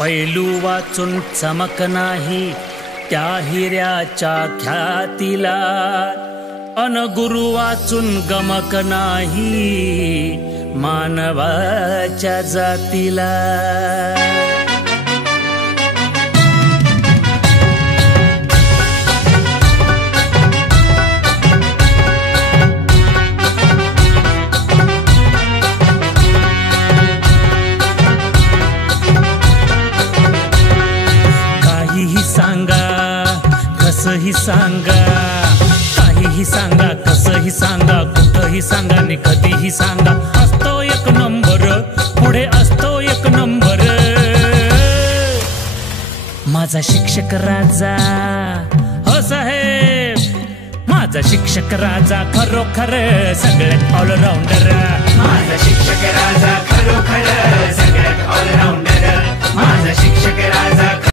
पैलू वाचून चमक नाही त्या हिऱ्याच्या ख्यातीला, अन गुरु वाचून गमक नाही मानवाच्या जातीला. कसंही सांगा, काहीही सांगा, कसंही सांगा, कुठंही सांगा आणि कधीही सांगा, असतो एक नंबर, पुढे असतो एक नंबर. माझा शिक्षक राजा, हो साहेब, माझा शिक्षक राजा खरोखर सगळ्यात ऑलराऊंडर. माझा शिक्षक राजा